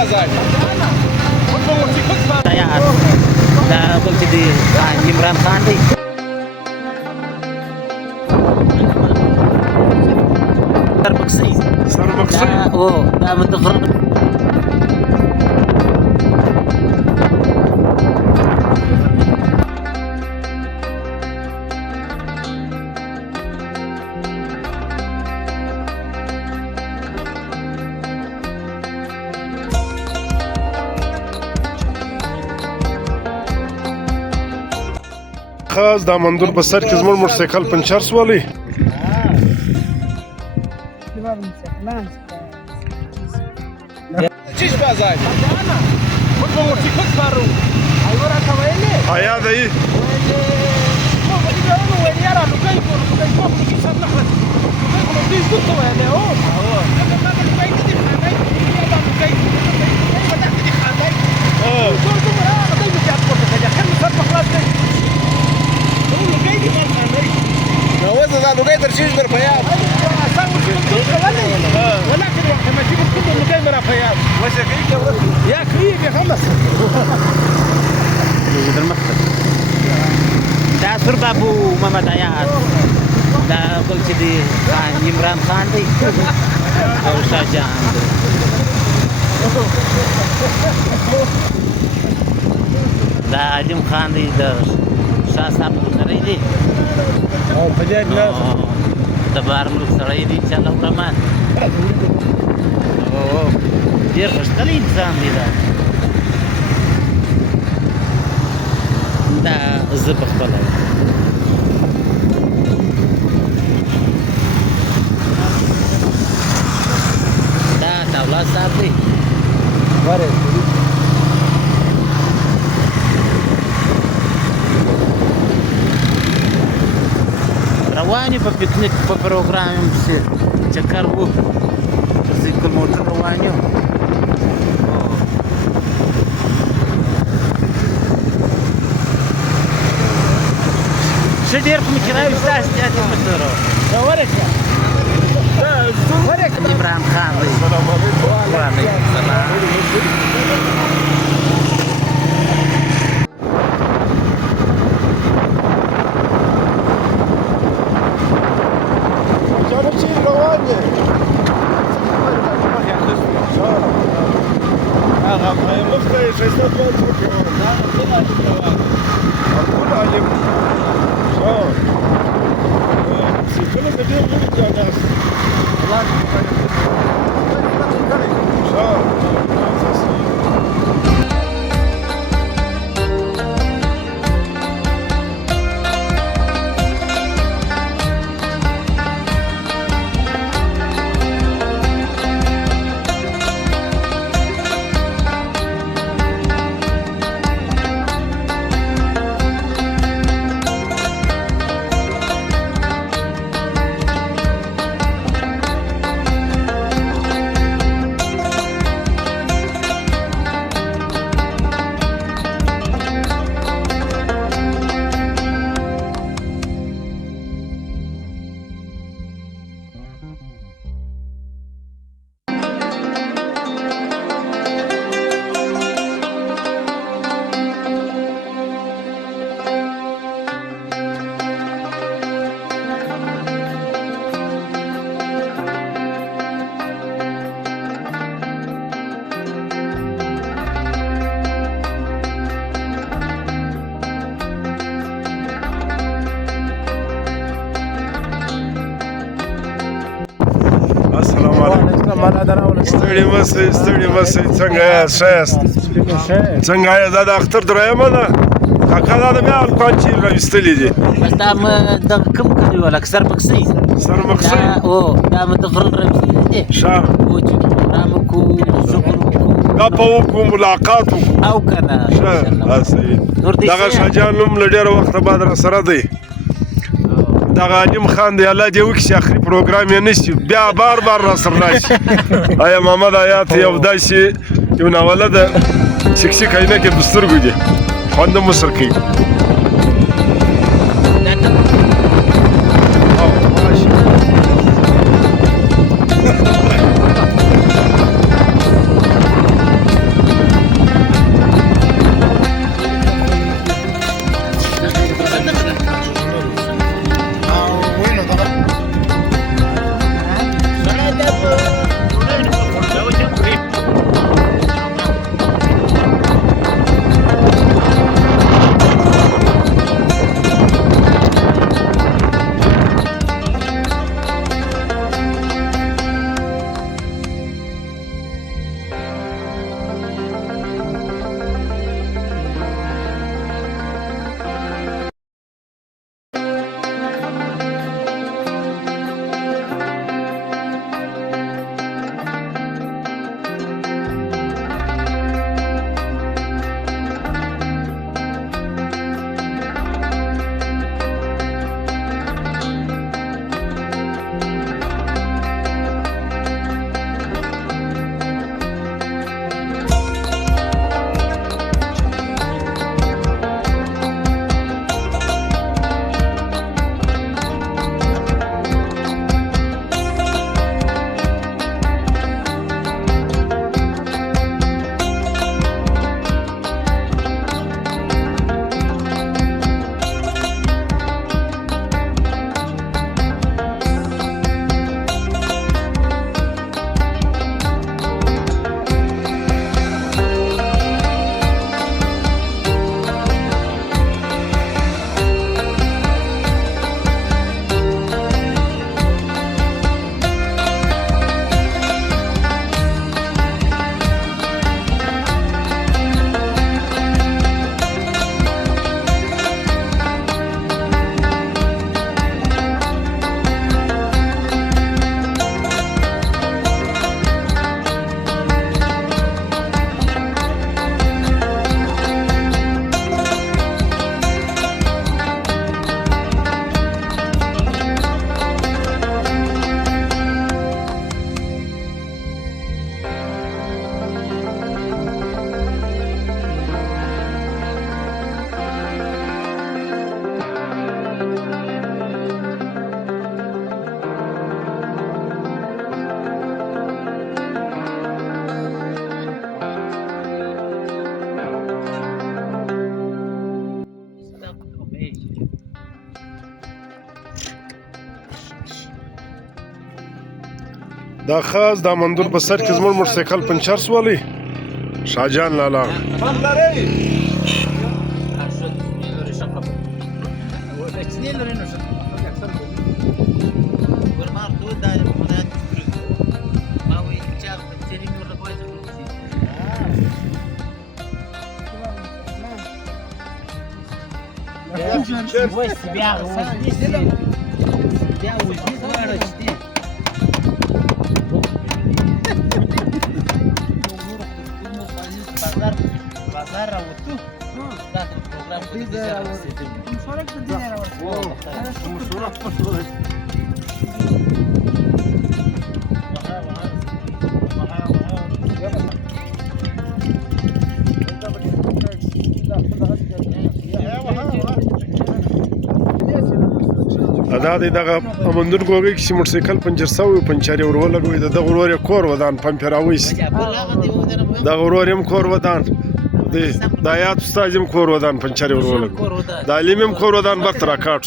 Saya dah begitu Imran Khan ni. Terbukti. Oh, dah mentukar. خاص دا مندور په سر کې زموږ موټرسایکل پنچر سوالی آیا دی نوزع لقاي ترشيش بالفياض ولكن وقت ما تجيب كله لقاي من الفياض يا كريم يا خلص المكتب دا سرب ابو محمد عياد دا قلت دي عمران خان دي او شاهجان دا عجم خان دي دا شاه صاحب سره دي او فجاج ناس دا بار ملک سره دي ان شاء الله الرحمن او ډیر خوشتلی انسان دی دا زه په خپله دا اولاد صاحب دی روان یو په پکنیک په پروګرام پسې چکر و په سایکل موټر روان یو ښه ډېر خو مې کرایه ستاسې زیات یې مشهوره عمران خان دی وعلیکم السلام ستړي مسئ څنګه یاست ښه یاست څنګه یاست دا د اختر درېیمه ده کاکا دا د بیا الکان چیرې راویستلي دي بس دا دغه کوم کلي ولک سرمکسي او دا مې د غره راویستلي دي ښه او چې پروګرام وکړو شکر وکړو دا په وکړو ملاقات وکړو او که نه ښه صحیح دغه شاهجان نوم له ډېره وخته بعد راسره دی دغه عجم خان دی الله دې وکړي چې آخري پروګرام یې نه شي بیا بار راسره راشي آیا محمد حیات یو داسې یو ناولده شکشک عینکې په سترګو دي خوند هم ورسره کوي دا خاص دا مندور په سر کې زموږ موټرسایکل پنچر سولی شاهجان لالا هم لري بازار راوتو دا پروګرام کې دا د دغه امندون ګوګي کې موټرسایکل پنچر سوی پنچر ور ولګوي د دغه ورور کور ودان پمپ راويست دا ورور يم کور ودان د آیات استاد يم کور ودان پنچر ور ولګوي د علیم يم کور ودان وخت را کاټ